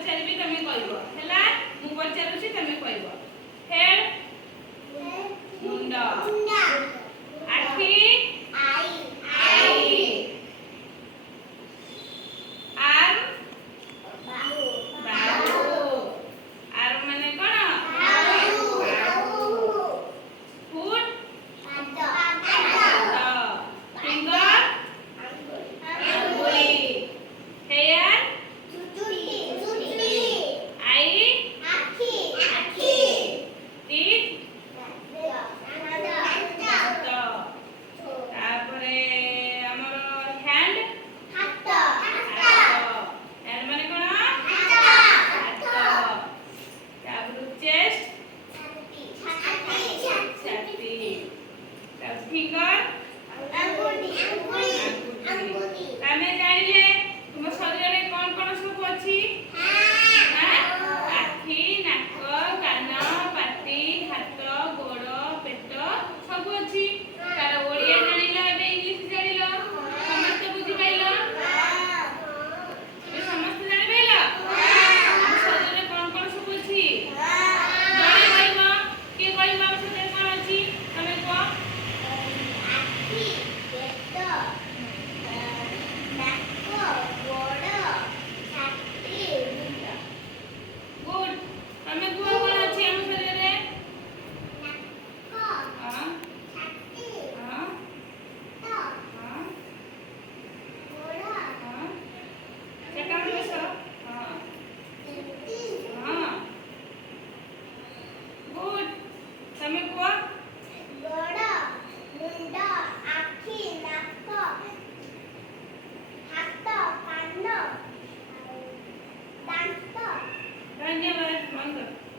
ପଚାରିବି ତମେ କହିବ ହେଲା। ମୁଁ ପଚାରୁଛି ତମେ କହିବ। ହେଡ୍ ମୁଣ୍ଡ, ଆଖି ଆଇ, ଆର୍ମ ବାହୁ, ଆର୍ମ ମାନେ କ'ଣ? ଫୁଟ୍ ପାଦ, ଫିଙ୍ଗର ଆଙ୍ଗୁଳି, ହେୟାର ଆଇ, ଟିଥ୍ ଦାନ୍ତ, ତାପରେ ଆମର ହ୍ୟାଣ୍ଡ ହାତ, ହ୍ୟାଣ୍ଡ ମାନେ କ'ଣ? ହାତ, ତାପରେ ଚେଷ୍ଟ ଛାତି, ତାପରେ ଫିଙ୍ଗର ଆଙ୍ଗୁଠି। ଆମେ ଜାଣିଲେ ତୁମ ଶରୀରରେ କ'ଣ କ'ଣ ସବୁ ଅଛି? ଆଖି, ନାକ, କାନ, ପାଟି, ହାତ, ଗୋଡ଼, ପେଟ ସବୁ ଅଛି। ତାର ଓଡ଼ିଆ ଜାଣିଲ, ଏବେ ଇଂଲିଶ ଜାଣିଲ, ସମସ୍ତେ ବୁଝିପାରିଲ? ଏବେ ସମସ୍ତେ ଜାଣିପାରିଲ ଆମ ଶରୀରରେ କ'ଣ କ'ଣ ସବୁ ଅଛି? ଜଣେ କହିବ, କିଏ କହିବ ଆମ ଶରୀରରେ କ'ଣ ଅଛି? ତମେ କୁହ। ଗୁଡ୍। ତମେ କୁହ କ'ଣ ଅଛି ଆମ ଶରୀରରେ? ହଁ, ହଁ, ହଁ, ହଁ। ସେକେଣ୍ଡ ବସ। ହଁ, ହଁ। ଗୁଡ୍। ତମେ କୁହ। ଧନ୍ୟବାଦ। ବନ୍ଦ କର।